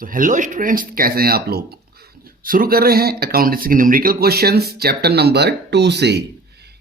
तो hello students, कैसे हैं आप लोग। शुरू कर रहे हैं अकाउंटेंसी के न्यूमेरिकल क्वेश्चंस चैप्टर नंबर 2 से।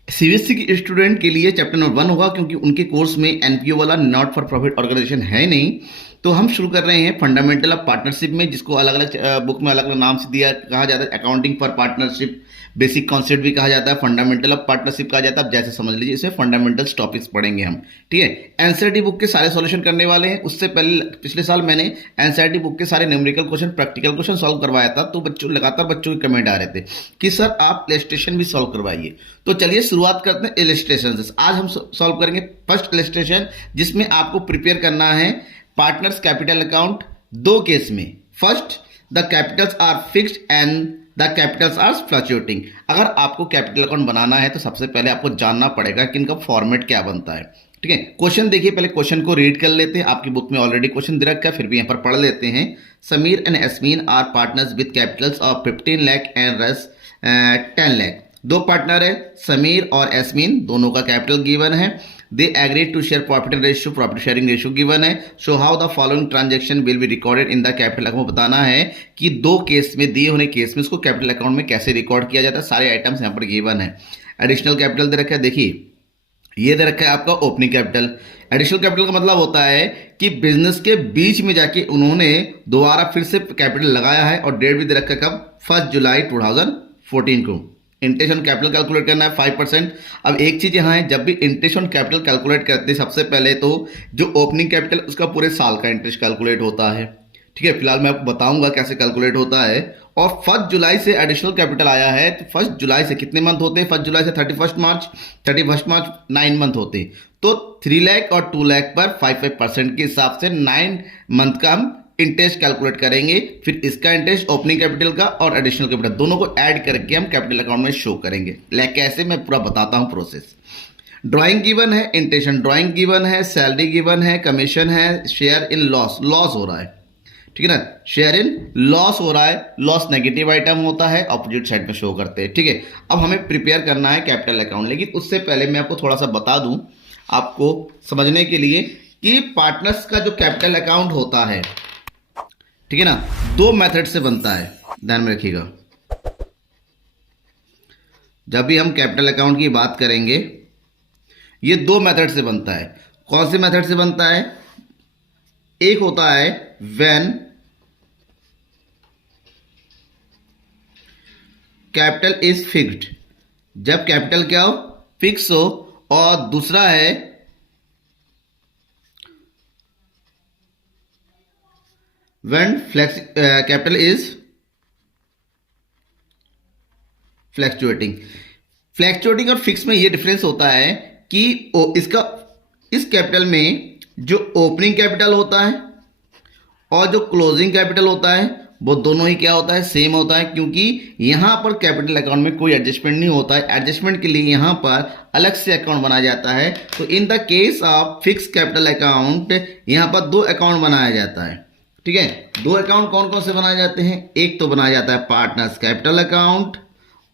सीबीएसई के स्टूडेंट के लिए चैप्टर नंबर 1 होगा, क्योंकि उनके कोर्स में एनपीओ वाला नॉट फॉर प्रॉफिट ऑर्गेनाइजेशन है नहीं। तो हम शुरू कर रहे हैं फंडामेंटल ऑफ पार्टनरशिप में, जिसको अलग अलग बुक में अलग अलग नाम से दिया कहा जाता है। Accounting for partnership, basic concept भी कहा जाता है, फंडामेंटल ऑफ पार्टनरशिप कहा जाता है। अब जैसे समझ लीजिए, इसमें फंडामेंटल्स टॉपिक्स पढ़ेंगे हम। ठीक है, एनसीईआरटी बुक के सारे सॉल्यूशन करने वाले हैं। उससे पहले पिछले साल मैंने एनसीईआरटी बुक के सारे numerical question, practical question solve करवाया था। तो लगातार बच्चों के कमेंट आ रहे थे कि सर आप इलस्ट्रेशन भी सॉल्व करवाइए। तो चलिए शुरुआत करते हैं इलस्ट्रेशन से। आज हम सॉल्व करेंगे फर्स्ट इलस्ट्रेशन, जिसमें आपको प्रिपेयर करना है पार्टनर्स कैपिटल अकाउंट दो केस में। First, the capitals are fixed and the capitals are fluctuating. अगर आपको कैपिटल अकाउंट बनाना है तो सबसे पहले आपको जानना पड़ेगा कि इनका फॉर्मेट क्या बनता है। ठीक है, क्वेश्चन देखिए, पहले क्वेश्चन को रीड कर लेते हैं। आपकी बुक में ऑलरेडी क्वेश्चन दे रखा है, फिर भी यहाँ पर पढ़ लेते हैं। Sameer and Yasmin are partners with capitals of 15 lakh and रस 10 लाख। दो पार्टनर है, समीर और एस्मीन, दोनों का कैपिटल गिवन है। They agreed to share profit and ratio, profit sharing ratio given है। So how the following transaction will be recorded in the capital account. बताना है कि दो केस में, दिए होने केस में, इसको कैपिटल अकाउंट में कैसे रिकॉर्ड किया जाता है। सारे आइटम्स यहाँ पर गिवन है। एडिशनल कैपिटल दे रखा है, देखिए ये दे रखा है आपका ओपनिंग कैपिटल। एडिशनल कैपिटल का मतलब होता है कि बिजनेस के बीच में जाके उन्होंने दोबारा फिर से कैपिटल लगाया है, और डेट भी दे रखा है कब, 1 जुलाई 2014 को। इंटरेस्ट ऑन कैपिटल कैलकुलेट करना है 5%। अब एक चीज यहाँ है, जब भी इंटरेस्ट ऑन कैपिटल कैलकुलेट करते हैं, सबसे पहले तो जो ओपनिंग कैपिटल उसका पूरे साल का इंटरेस्ट कैलकुलेट होता है। ठीक है, फिलहाल मैं आपको बताऊंगा कैसे कैलकुलेट होता है। और 1 जुलाई से एडिशनल कैपिटल आया है, तो 1 जुलाई से कितने मंथ होते हैं, 1 जुलाई से 31 मार्च, 31 मार्च 9 मंथ होते हैं। तो 3 लाख और 2 लाख पर 5% के हिसाब से 9 मंथ का हम इंटरेस्ट कैलकुलेट करेंगे। फिर इसका इंटरेस्ट ओपनिंग कैपिटल का और एडिशनल कैपिटल दोनों को ऐड करके हम कैपिटल अकाउंट में शो करेंगे। कैसे, मैं पूरा बताता हूं प्रोसेस। ड्राइंग गिवन है, इंटेंशन ड्राइंग गिवन है, सैलरी गिवन है, कमीशन है, शेयर इन लॉस, लॉस हो रहा है। ठीक है ना, शेयर इन लॉस हो रहा है। लॉस नेगेटिव आइटम होता है, अपोजिट साइड में शो करते हैं। ठीक है, अब हमें प्रिपेयर करना है कैपिटल अकाउंट, लेकिन उससे पहले मैं आपको थोड़ा सा बता दूं, आपको समझने के लिए, कि पार्टनर्स का जो कैपिटल अकाउंट होता है, ठीक है ना, दो मेथड से बनता है, ध्यान में रखिएगा। जब भी हम कैपिटल अकाउंट की बात करेंगे, ये दो मेथड से बनता है। कौन से मेथड से बनता है? एक होता है व्हेन कैपिटल इज फिक्स्ड, जब कैपिटल क्या हो, फिक्स हो। और दूसरा है when capital is fluctuating. Fluctuating और फिक्स में ये डिफरेंस होता है कि इस कैपिटल में जो ओपनिंग कैपिटल होता है और जो क्लोजिंग कैपिटल होता है, वो दोनों ही क्या होता है, सेम होता है। क्योंकि यहां पर कैपिटल अकाउंट में कोई एडजस्टमेंट नहीं होता है। एडजस्टमेंट के लिए यहां पर अलग से अकाउंट बनाया जाता है। तो in the case of fix capital account, यहां पर दो अकाउंट बनाया जाता है। ठीक है, दो अकाउंट कौन कौन से बनाए जाते हैं? एक तो बनाया जाता है पार्टनर्स कैपिटल अकाउंट,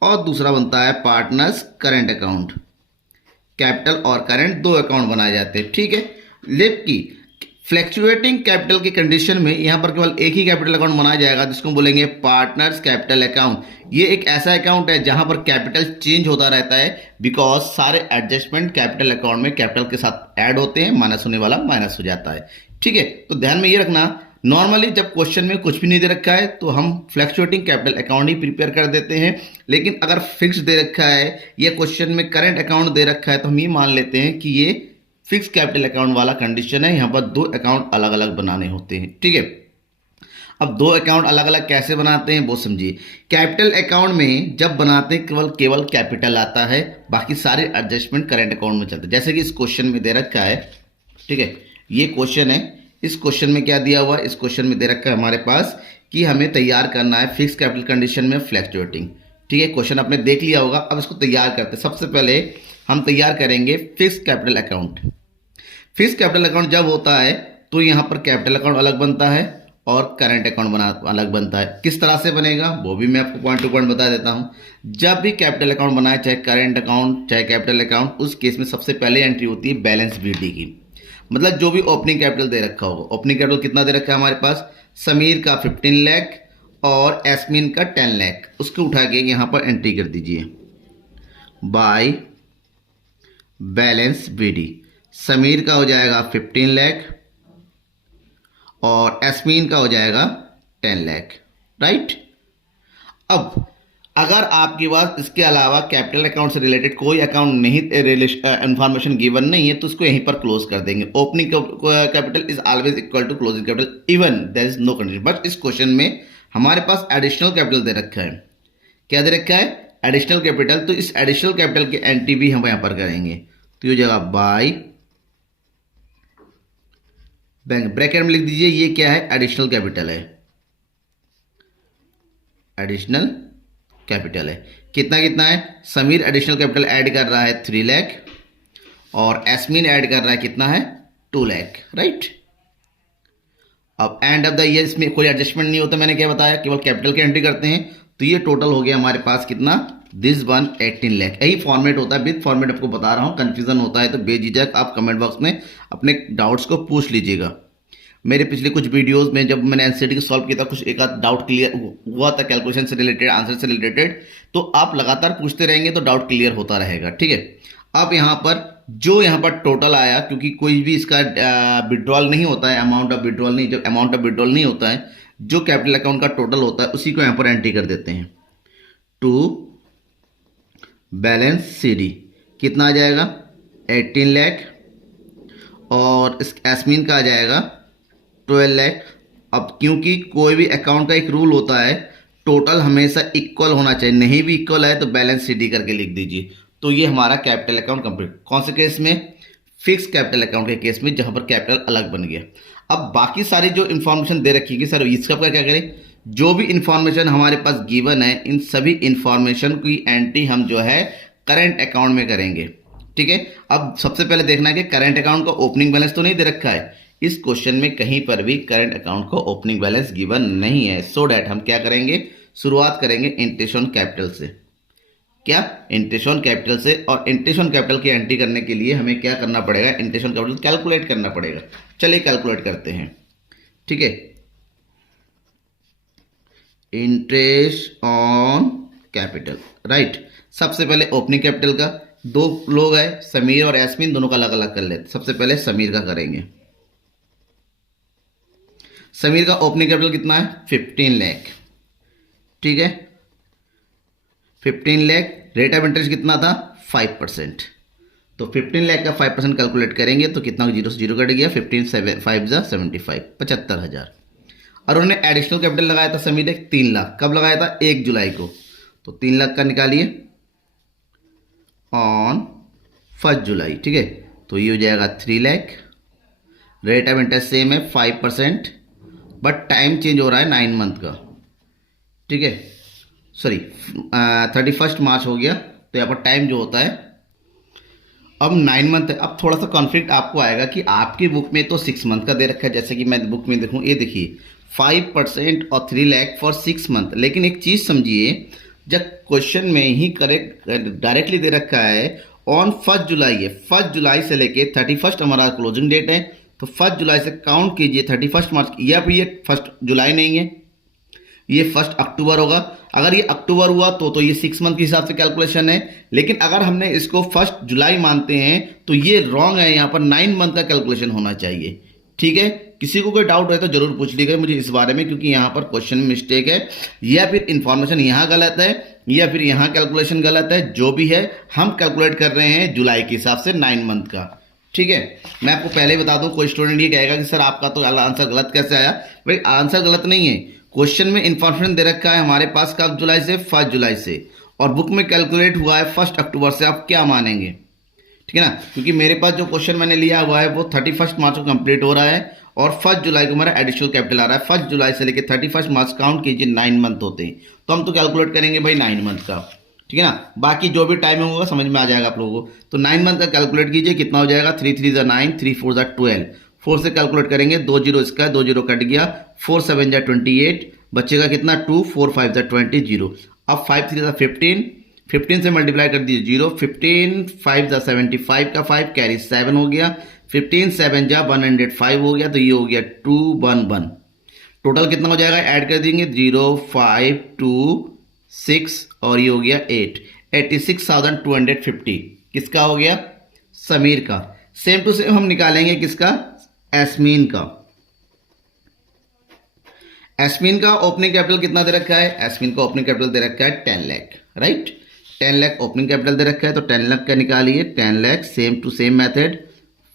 और दूसरा बनता है पार्टनर्स करंट अकाउंट। कैपिटल और करंट दो अकाउंट बनाए जाते हैं। ठीक है, लेकिन फ्लैक्चुएटिंग कैपिटल की कंडीशन में यहां पर केवल एक ही कैपिटल अकाउंट बनाया जाएगा, जिसको बोलेंगे पार्टनर्स कैपिटल अकाउंट। ये एक ऐसा अकाउंट है जहां पर कैपिटल चेंज होता रहता है, बिकॉज सारे एडजस्टमेंट कैपिटल अकाउंट में कैपिटल के साथ ऐड होते हैं, माइनस होने वाला माइनस हो जाता है। ठीक है, तो ध्यान में ये रखना, नॉर्मली जब क्वेश्चन में कुछ भी नहीं दे रखा है तो हम फ्लैक्चुएटिंग कैपिटल अकाउंट ही प्रिपेयर कर देते हैं। लेकिन अगर फिक्स दे रखा है या क्वेश्चन में करंट अकाउंट दे रखा है, तो हम ये मान लेते हैं कि ये फिक्स कैपिटल अकाउंट वाला कंडीशन है। यहाँ पर दो अकाउंट अलग अलग बनाने होते हैं। ठीक है, अब दो अकाउंट अलग अलग कैसे बनाते हैं वो समझिए। कैपिटल अकाउंट में जब बनाते हैं, केवल कैपिटल आता है, बाकी सारे एडजस्टमेंट करंट अकाउंट में चलते हैं। जैसे कि इस क्वेश्चन में दे रखा है, ठीक है, ये क्वेश्चन है। इस क्वेश्चन में क्या दिया हुआ है? इस क्वेश्चन में दे रखा है हमारे पास कि हमें तैयार करना है फिक्स कैपिटल कंडीशन में फ्लैक्चुएटिंग। ठीक है, क्वेश्चन आपने देख लिया होगा। अब इसको तैयार करते हैं। सबसे पहले हम तैयार करेंगे fix capital account. Fix capital account जब होता है तो यहाँ पर कैपिटल अकाउंट अलग बनता है और करंट अकाउंट अलग बनता है। किस तरह से बनेगा वो भी मैं आपको पॉइंट टू पॉइंट बता देता हूँ। जब भी कैपिटल अकाउंट बनाए, चाहे करंट अकाउंट चाहे कैपिटल अकाउंट, उस केस में सबसे पहले एंट्री होती है बैलेंस बीडी की। मतलब जो भी ओपनिंग कैपिटल दे रखा होगा। ओपनिंग कैपिटल कितना दे रखा है हमारे पास? समीर का 15 लाख और एस्मिन का 10 लाख, उसको उठा के यहाँ पर एंट्री कर दीजिए बाय बैलेंस बीडी। समीर का हो जाएगा 15 लाख और एस्मिन का हो जाएगा 10 लाख, राइट। अब अगर आपके पास इसके अलावा कैपिटल अकाउंट से रिलेटेड कोई अकाउंट नहीं, इंफॉर्मेशन गिवन नहीं है, तो उसको यहीं पर क्लोज कर देंगे। Opening capital is always equal to closing capital even there is no condition. But इस क्वेश्चन में हमारे पास एडिशनल कैपिटल दे रखा है। क्या दे रखा है? Additional capital. तो इस एडिशनल कैपिटल की एंट्री भी हम यहां पर करेंगे। तो ये जगह बाय बैंक, ब्रैकेट में लिख दीजिए ये क्या है? एडिशनल कैपिटल है, एडिशनल कैपिटल है। कितना कितना है? समीर एडिशनल कैपिटल ऐड कर रहा है 3 लाख और एस्मिन ऐड कर रहा है कितना है? 2 लाख, राइट। अब एंड ऑफ द ईयर इसमें कोई एडजस्टमेंट नहीं होता, मैंने क्या बताया, केवल कैपिटल की एंट्री करते हैं। तो ये टोटल हो गया हमारे पास कितना? This one 18 lakh. यही फॉर्मेट होता है, विद फॉर्मेट आपको बता रहा हूँ। कंफ्यूजन होता है तो बेझिझक आप कमेंट बॉक्स में अपने डाउट्स को पूछ लीजिएगा। मेरे पिछले कुछ वीडियोस में जब मैंने एनसीईआरटी को सॉल्व किया था, कुछ एक आध डाउट क्लियर हुआ था कैलकुलेशन से रिलेटेड, आंसर से रिलेटेड। तो आप लगातार पूछते रहेंगे तो डाउट क्लियर होता रहेगा, ठीक है। अब यहाँ पर जो यहाँ पर टोटल आया, क्योंकि कोई भी इसका विड्रॉल नहीं होता है, अमाउंट ऑफ विड्रॉल नहीं, जब अमाउंट ऑफ विड्रॉल नहीं होता है, जो कैपिटल अकाउंट का टोटल होता है उसी को यहाँ पर एंट्री कर देते हैं टू बैलेंस सीडी। कितना आ जाएगा? 18 लाख और इस एस्मिन का आ जाएगा 12 लाख। अब क्योंकि कोई भी अकाउंट का एक रूल होता है, टोटल हमेशा इक्वल होना चाहिए, नहीं भी इक्वल है तो बैलेंस सीडी करके लिख दीजिए। तो ये हमारा कैपिटल अकाउंट कंप्लीट। कौन से केस में? फिक्स कैपिटल अकाउंट के केस में, जहां पर कैपिटल अलग बन गया। अब बाकी सारी जो इन्फॉर्मेशन दे रखी है सर, इसका क्या करें? जो भी इंफॉर्मेशन हमारे पास गिवन है, इन सभी इंफॉर्मेशन की एंट्री हम जो है करंट अकाउंट में करेंगे, ठीक है। अब सबसे पहले देखना है कि करंट अकाउंट का ओपनिंग बैलेंस तो नहीं दे रखा है। इस क्वेश्चन में कहीं पर भी करंट अकाउंट को ओपनिंग बैलेंस गिवन नहीं है। सो डैट हम क्या करेंगे? शुरुआत करेंगे इंटरेस्ट ऑन कैपिटल से। क्या? इंटरेस्ट ऑन कैपिटल से। और इंटरेस्ट ऑन कैपिटल की एंट्री करने के लिए हमें क्या करना पड़ेगा? इंटरेस्ट ऑन कैपिटल कैलकुलेट करना पड़ेगा। चलिए कैलकुलेट करते हैं, ठीक है। Interest on capital, right. सबसे पहले ओपनिंग कैपिटल का, दो लोग हैं समीर और एस्मिन, दोनों का अलग अलग कर लेते। सबसे पहले समीर का करेंगे। समीर का ओपनिंग कैपिटल कितना है? 15 लाख, ठीक है। 15 लाख, रेट ऑफ इंटरेस्ट कितना था? 5%। तो 15 लाख का 5% कैलकुलेट करेंगे तो कितना? जीरो से जीरो कट गया, 15 5 जा 75, 75,000। और उन्होंने एडिशनल कैपिटल लगाया था समीर ने 3 लाख। कब लगाया था? 1 जुलाई को। तो 3 लाख का निकालिए ऑन 1 जुलाई, ठीक है। तो ये हो जाएगा 3 lakh. Rate of interest same है 5%, बट टाइम चेंज हो रहा है 9 मंथ का, ठीक है। सॉरी 31 मार्च हो गया, तो यहाँ पर टाइम जो होता है अब 9 मंथ है। अब थोड़ा सा कॉन्फ्लिक्ट आपको आएगा कि आपकी बुक में तो 6 मंथ का दे रखा है, जैसे कि मैं बुक में देखूँ, ये देखिए 5% और 3 लाख फॉर 6 मंथ। लेकिन एक चीज़ समझिए, जब क्वेश्चन में ही करेक्ट डायरेक्टली दे रखा है ऑन 1 जुलाई है, 1 जुलाई से लेके 31 हमारा क्लोजिंग डेट है। तो 1 जुलाई से काउंट कीजिए 31 मार्च, या फिर ये 1 जुलाई नहीं है, ये 1 अक्टूबर होगा। अगर ये अक्टूबर हुआ तो ये 6 मंथ के हिसाब से कैलकुलेशन है। लेकिन अगर हमने इसको 1 जुलाई मानते हैं तो ये रॉन्ग है, यहाँ पर 9 मंथ का कैलकुलेशन होना चाहिए, ठीक है। किसी को कोई डाउट है तो जरूर पूछ लीजिएगा मुझे इस बारे में, क्योंकि यहाँ पर क्वेश्चन में मिस्टेक है, या फिर इंफॉर्मेशन यहाँ गलत है, या फिर यहाँ कैलकुलेशन गलत है। जो भी है हम कैलकुलेट कर रहे हैं जुलाई के हिसाब से 9 मंथ का, ठीक है। मैं आपको पहले बता दूं, कोई स्टूडेंट ये कहेगा कि सर आपका तो आंसर गलत कैसे आया? भाई आंसर गलत नहीं है, क्वेश्चन में इंफॉर्मेशन दे रखा है हमारे पास कब जुलाई से? 1 जुलाई से, और बुक में कैलकुलेट हुआ है 1 अक्टूबर से। आप क्या मानेंगे, ठीक है ना? क्योंकि मेरे पास जो क्वेश्चन मैंने लिया हुआ है वो 31 मार्च को कंप्लीट हो रहा है, और 1 जुलाई को हमारा एडिशनल कैपिटल आ रहा है। 1 जुलाई से लेकर 31 मार्च काउंट कीजिए, 9 मंथ होते हैं, तो हम तो कैलकुलेट करेंगे भाई 9 मंथ का, ठीक है ना। बाकी जो भी टाइम होगा समझ में आ जाएगा आप लोगों को। तो 9 मंथ का कैलकुलेट कीजिए, कितना हो जाएगा? 3 3 जा 9, 3 4 जा 12, 4 से कैलकुलेट करेंगे, 2 जीरो इसका, 2 जीरो कट गया, 4 7 जा 28, बचेगा कितना? 2 4 5 जा 20, 0। अब 5 3 जा 15, 15 से मल्टीप्लाई कर दीजिए 0, 15 5 जा 75 का 5 कैरी 7 हो गया, 15 7 जा 105 हो गया, तो ये हो गया 211। टोटल कितना हो जाएगा, ऐड कर देंगे 0 5 2 6 और ये हो गया 8, 86,250 किसका हो गया, समीर का। सेम टू सेम हम निकालेंगे किसका, एस्मीन का। एस्मीन का ओपनिंग कैपिटल कितना दे रखा है, एस्मीन का ओपनिंग कैपिटल दे रखा है 10 lakh, right. 10 lakh opening capital दे रखा है, तो 10 लाख का निकालिए, 10 lakh same to same method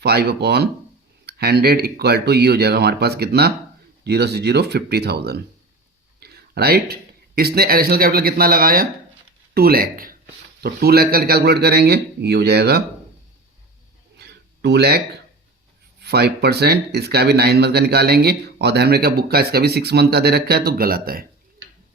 5/100 equal to ये हो जाएगा हमारे पास कितना, 0 से 0 50,000, राइट। इसने एडिशनल कैपिटल कितना लगाया, 2 लाख, तो 2 लाख का कैलकुलेट करेंगे, ये हो जाएगा 2 लाख 5%, इसका भी 9 मंथ का निकालेंगे। और ध्यान रखिएगा बुक का इसका भी 6 मंथ का दे रखा है, तो गलत है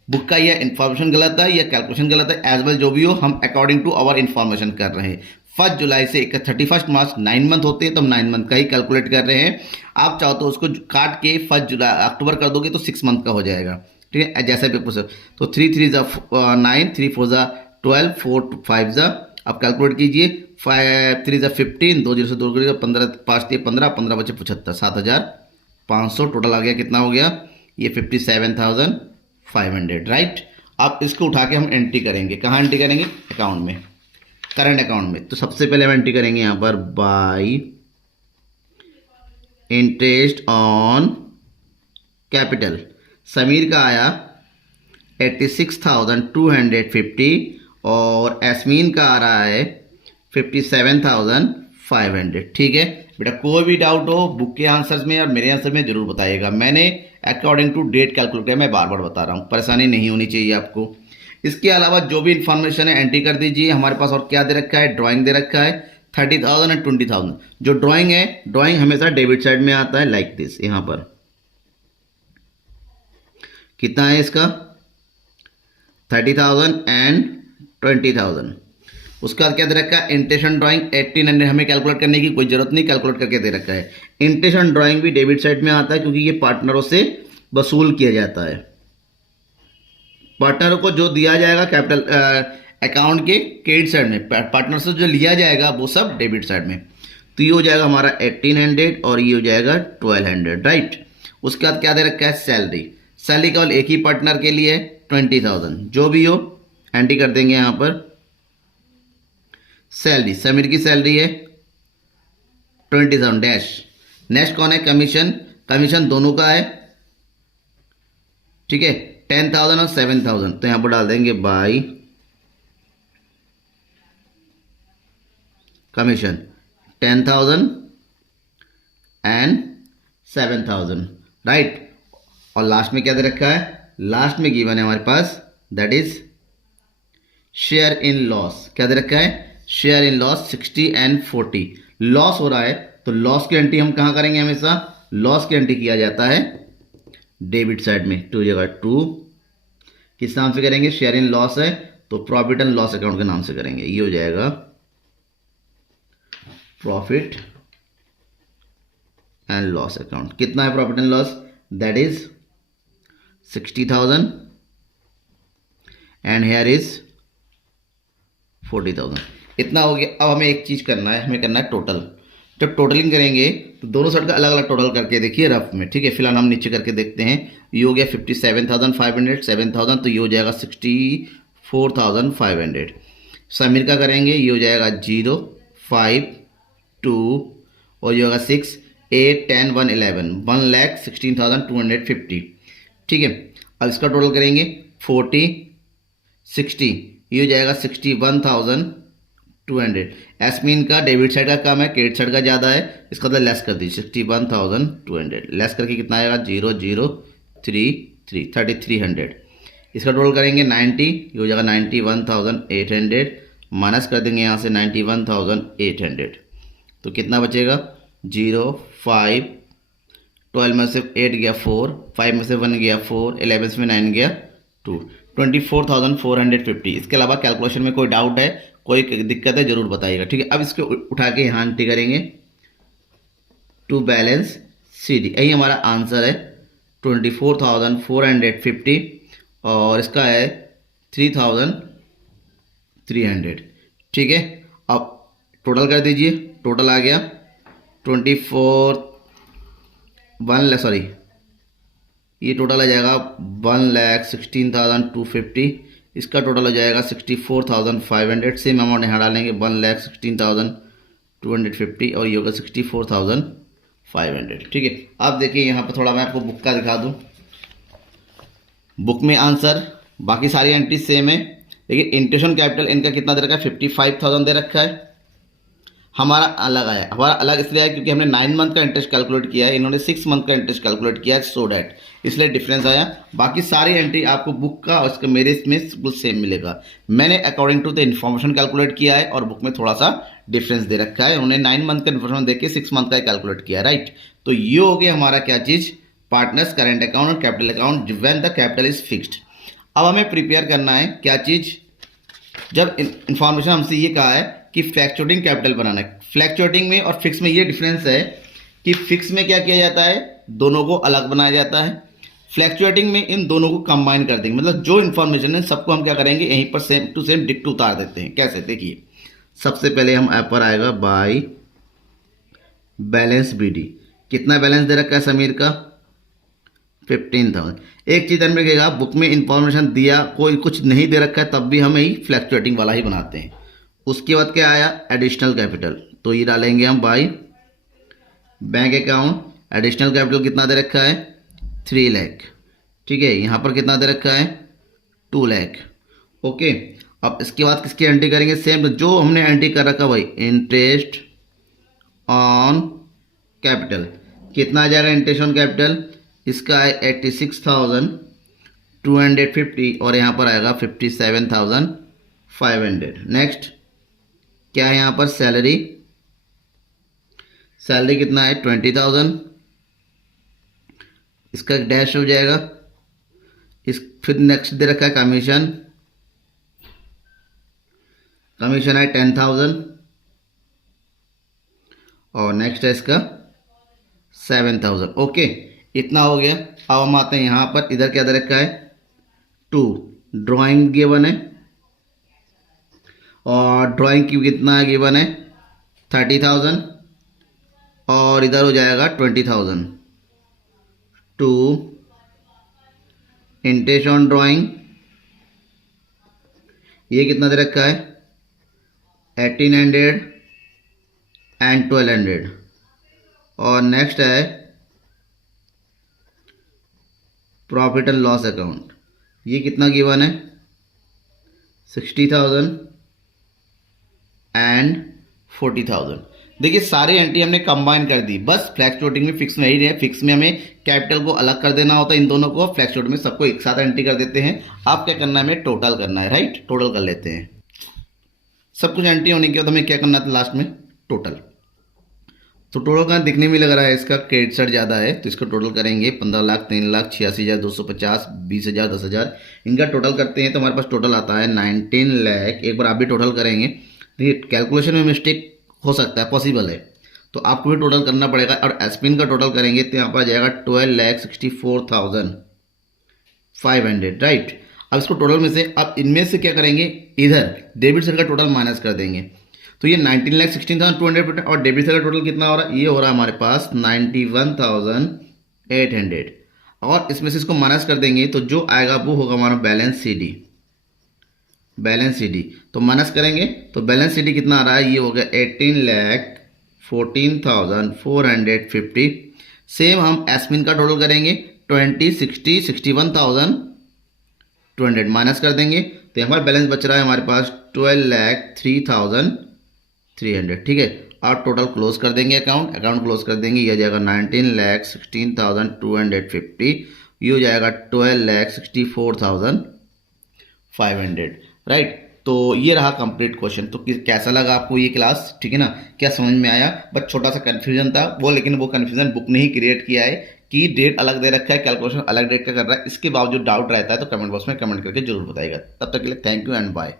बुक का, यह इन्फॉर्मेशन गलत है, यह कैलकुलेशन गलत है। एज वेल जो भी हो, हम अकॉर्डिंग टू आवर इन्फॉर्मेशन कर रहे हैं। 1 जुलाई से 31 मार्च 9 मंथ होते हैं, तो हम 9 मंथ का ही कैलकुलेट कर रहे हैं। आप चाहो तो उसको काट के 1 जुलाई अक्टूबर कर दोगे तो 6 मंथ का हो जाएगा, ठीक है, जैसे भी पूछो। तो 3 3 9, 3 4 12, 4 5 अब कैलकुलेट कीजिए, 5 3 15, 2 0 से 2 करिएगा, 15 5 15, 15 बचे 75, 7,500 टोटल आ गया। कितना हो गया, ये 57,500, राइट। अब इसको उठा के हम एंट्री करेंगे, कहाँ एंट्री करेंगे, अकाउंट में, करंट अकाउंट में। तो सबसे पहले हम एंट्री करेंगे यहाँ पर bye interest on capital. Sameer का आया 86,250 और एस्मीन का आ रहा है 57,500, ठीक है। बेटा कोई भी डाउट हो बुक के आंसर्स में और मेरे आंसर में जरूर बताइएगा। मैंने अकॉर्डिंग टू डेट कैलकुलेट किया, मैं बार बार बता रहा हूँ, परेशानी नहीं होनी चाहिए आपको। इसके अलावा जो भी इंफॉर्मेशन है एंट्री कर दीजिए। हमारे पास और क्या दे रखा है, ड्राइंग दे रखा है 30,000 और 20,000। जो ड्राइंग है, ड्राइंग हमेशा डेबिट साइड में आता है, लाइक दिस। यहाँ पर कितना है इसका, 30,000 एंड 20,000। उसके बाद क्या दे रखा है, इंटेंशन ड्राइंग 1800, हमें कैलकुलेट करने की कोई जरूरत नहीं, कैलकुलेट करके दे रखा है। इंटेंशन ड्राइंग भी डेबिट साइड में आता है, क्योंकि ये पार्टनरों से वसूल किया जाता है। पार्टनरों को जो दिया जाएगा कैपिटल अकाउंट के क्रेडिट साइड में, पार्टनर से जो लिया जाएगा वो सब डेबिट साइड में। तो ये हो जाएगा हमारा 1800 और ये हो जाएगा 1200, राइट। उसके बाद क्या दे रखा है, सैलरी। सैलरी केवल एक ही पार्टनर के लिए 20,000, जो भी हो एंट्री कर देंगे यहाँ पर। सैलरी, समीर की सैलरी है 20,000 डैश। नेक्स्ट कौन है, कमीशन। कमीशन दोनों का है, ठीक है, 10,000 और 7,000। तो यहां पर डाल देंगे बाय कमीशन 10,000 एंड 7,000, राइट। और लास्ट में क्या दे रखा है, लास्ट में गिवन है हमारे पास, that is share in loss. क्या दे रखा है, share in loss 60 and 40। Loss हो रहा है तो लॉस की एंट्री हम कहां करेंगे, हमेशा लॉस की एंट्री किया जाता है डेबिट साइड में। 2 जगह 2 किस नाम से करेंगे, शेयर इन लॉस है तो प्रॉफिट एंड लॉस अकाउंट के नाम से करेंगे। ये हो जाएगा प्रॉफिट एंड लॉस अकाउंट। कितना है profit and loss, that is 60,000 and here is 40,000। इतना हो गया। अब हमें एक चीज करना है, हमें करना है टोटल। जब टोटलिंग करेंगे तो दोनों साइड का अलग अलग टोटल करके देखिए रफ में, ठीक है। फिलहाल हम नीचे करके देखते हैं। ये हो गया 57,500, 7,000, तो ये हो जाएगा 64,500। समीर का करेंगे, ये हो जाएगा 0 5 2 और ये होगा 6 8 10 1 11, 1,16,250, ठीक है। अब इसका टोटल करेंगे 40 60, ये हो जाएगा 61,200। एस्मिन का डेबिट साइड का कम है, क्रेडिट साइड का ज़्यादा है, इसका मतलब लेस कर दीजिए 61,200। लेस करके कितना आएगा, 0,033 3,300। इसका टोटल करेंगे 90, ये हो जाएगा 91,800। माइनस कर देंगे यहाँ से 91,800, तो कितना बचेगा, 0 5 12 में से 8 गया 4, 5 में से 1 गया 4, 11 में 9 गया 2, 24,450। इसके अलावा कैलकुलेशन में कोई डाउट है, कोई दिक्कत है, जरूर बताइएगा, ठीक है। अब इसको उठा के यहाँ एंट्री करेंगे टू बैलेंस CD। यही हमारा आंसर है 24,450 और इसका है 3,300, ठीक है। अब टोटल कर दीजिए, टोटल आ गया 24 1 सॉरी ये टोटल आ जाएगा 1,16,250, इसका टोटल हो जाएगा 64,500। सेम अमाउंट यहाँ डालेंगे 1,16,250 और ये होगा 64,500। ठीक है, अब देखिए यहाँ पर थोड़ा मैं आपको बुक का दिखा दूँ। बुक में आंसर बाकी सारी एंट्री सेम है, लेकिन इंटरेस्ट कैपिटल इनका कितना दे रखा है, 55,000 दे रखा है। हमारा अलग आया, हमारा अलग इसलिए आया क्योंकि हमने 9 मंथ का इंटरेस्ट कैलकुलेट किया है, इन्होंने 6 मंथ का इंटरेस्ट कैलकुलेट किया है, सो डैट इसलिए डिफरेंस आया। बाकी सारी एंट्री आपको बुक का और इसका मेरे इसमें बिल्कुल सेम मिलेगा। मैंने according to the information calculate किया है और बुक में थोड़ा सा डिफरेंस दे रखा है, उन्होंने 9 मंथ का इन्फॉर्मेशन देके 6 मंथ का कैलकुलेट किया, राइट। तो ये हो गया हमारा क्या चीज़, पार्टनर्स करेंट अकाउंट और capital account when the capital is fixed. अब हमें प्रिपेयर करना है क्या चीज़, जब इंफॉर्मेशन हमसे ये कहा है कि फ्लैक्चुएटिंग कैपिटल बनाना है। फ्लैक्चुएटिंग में और फिक्स में ये डिफरेंस है कि फिक्स में क्या किया जाता है, दोनों को अलग बनाया जाता है। फ्लैक्चुएटिंग में इन दोनों को कंबाइन कर देंगे, मतलब जो इन्फॉर्मेशन है सबको हम क्या करेंगे, यहीं पर सेम टू सेम डिक्टो उतार देते हैं। कैसे, देखिए सबसे पहले हम ऐप पर आएगा बाय बैलेंस BD। कितना बैलेंस दे रखा है समीर का, 15,000। एक चीज ध्यान रखिएगा, बुक में इंफॉर्मेशन दिया कोई कुछ नहीं दे रखा है तब भी हम यही फ्लैक्चुएटिंग वाला ही बनाते हैं। उसके बाद क्या आया, एडिशनल कैपिटल, तो ये डालेंगे हम by bank account. Additional capital कितना दे रखा है, 3 लाख। ठीक है, यहाँ पर कितना दे रखा है, 2 लाख। ओके, अब इसके बाद किसकी एंट्री करेंगे, सेम जो हमने एंट्री कर रखा भाई, इंटरेस्ट ऑन कैपिटल। कितना आ जाएगा इंटरेस्ट ऑन कैपिटल, इसका है 86,250 और यहाँ पर आएगा 57,500। नेक्स्ट क्या है यहाँ पर, सैलरी। सैलरी कितना है, 20,000, इसका डैश हो जाएगा। इस फिर नेक्स्ट दे रखा है कमीशन, कमीशन है 10,000 और नेक्स्ट है इसका 7,000। ओके, इतना हो गया। अब हम आते हैं यहाँ पर, इधर क्या दे रखा है, 2 ड्राइंग गिवन है और ड्राइंग की कितना गिवन है, 30,000 और इधर हो जाएगा 20,000। 2 इंटरेस्ट ऑन ड्राइंग, ये कितना दे रखा है, 1,800 एंड 1,200 और नेक्स्ट है प्रॉफिट एंड लॉस अकाउंट, ये कितना गिवन है, 60,000 एंड 40,000। देखिए सारी एंट्री हमने कंबाइन कर दी, बस फ्लैक्चुएटिंग में फिक्स में ही रहे। फिक्स में हमें कैपिटल को अलग कर देना होता है इन दोनों को, फ्लैक्चुएट में सबको एक साथ एंट्री कर देते हैं। आप क्या करना है, हमें टोटल करना है, राइट। टोटल कर लेते हैं, सब कुछ एंट्री होने के बाद हमें क्या करना था लास्ट में, टोटल। तो टोटल का दिखने में लग रहा है इसका क्रेडिट साइड ज़्यादा है, तो इसका टोटल करेंगे 15 लाख, 3 लाख, 86,250, 20,000, 10,000। इनका टोटल करते हैं तो हमारे पास टोटल आता है 19 लाख। एक बार आप भी टोटल करेंगे, देखिए कैलकुलेशन में मिस्टेक हो सकता है, पॉसिबल है, तो आपको भी टोटल करना पड़ेगा। और एसपिन का टोटल करेंगे तो यहाँ पर आ जाएगा 12,64,500, राइट। अब इसको टोटल में से, अब इनमें से क्या करेंगे, इधर डेबिट साइड का टोटल माइनस कर देंगे। तो ये 19,16,200 और डेबिट साइड का टोटल कितना हो रहा है, ये हो रहा है हमारे पास 91,800 और इसमें से इसको माइनस कर देंगे तो जो आएगा वो होगा हमारा बैलेंस CD। बैलेंस CD तो माइनस करेंगे तो बैलेंस CD कितना आ रहा है, ये हो गया 18,14,450। सेम हम एसमिन का टोटल करेंगे 20, 60, 61,200 माइनस कर देंगे तो हमारा बैलेंस बच रहा है हमारे पास 12,03,300। ठीक है, और टोटल क्लोज कर देंगे, अकाउंट क्लोज कर देंगे। ये हो जाएगा 19,16,250, ये हो जाएगा 12,64,500, राइट। तो ये रहा कंप्लीट क्वेश्चन। तो कैसा लगा आपको ये क्लास, ठीक है ना, क्या समझ में आया। बस छोटा सा कन्फ्यूजन था वो, लेकिन वो कन्फ्यूजन बुक ने ही क्रिएट किया है कि डेट अलग दे रखा है, कैलकुलेशन अलग डेट का कर रहा है। इसके बावजूद डाउट रहता है तो कमेंट बॉक्स में कमेंट करके जरूर बताइएगा। तब तक के लिए थैंक यू एंड बाय।